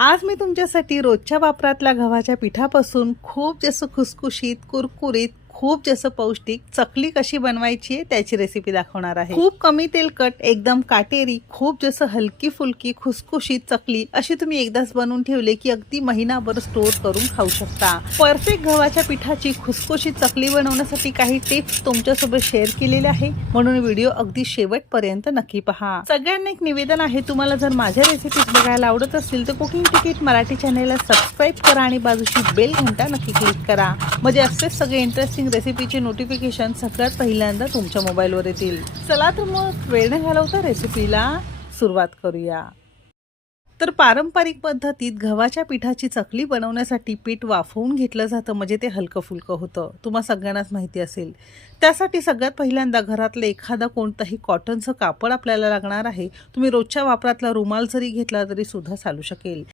आज मी तुमच्यासाठी रोजच्या वापरातल्या गव्हाच्या पिठापासून खूप जास्त खुसखुशीत, कुरकुरीत, खूप जास्त पौष्टिक चकली कशी बनवायची आहे त्याची रेसिपी दाखवणार आहे। खूप कमी तेलकट, एकदम काटेरी, खूप जास्त हलकी फुलकी खुसखुशीत चकली अशी तुम्ही एकदाच बनवून ठेवले की अगदी महिनाभर स्टोर करून खाऊ शकता। परफेक्ट गव्हाच्या पिठाची खुसखुशीत चकली बनवण्यासाठी काही टिप्स तुमच्यासोबत शेअर केलेले आहे, म्हणून व्हिडिओ अगदी शेवटपर्यंत नक्की पहा। सगळ्यांना एक निवेदन आहे, तुम्हाला जर माझ्या रेसिपीज बघायला आवडत असतील तर कुकिंग तिकीट मराठी चॅनलला सबस्क्राइब करा आणि बाजूची बेल घंटा नक्की क्लिक करा, म्हणजे असेच सगळे इंटरेस्टिंग रेसिपीचे नोटिफिकेशन सगळ्यात पहिल्यांदा तुमच्या मोबाईलवर येतील। चला तर मग वेळ न घालवता रेसिपीला सुरुवात करूया। तर पारंपरिक पद्धतीत गव्हाच्या पिठाची चकली बनवण्यासाठी पीठ वाफवून घेतलं जातं, म्हणजे ते हलकं फुलकं होतं, तुम्हाला सगळ्यांनाच माहिती असेल। त्यासाठी सगळ्यात पहिल्यांदा घरातलं एखादा कोणताही कॉटनचं कापड आपल्याला लागणार आहे। तुम्ही रोजच्या वापरातला रुमाल जरी घेतला तरी सुद्धा चालू शकेल।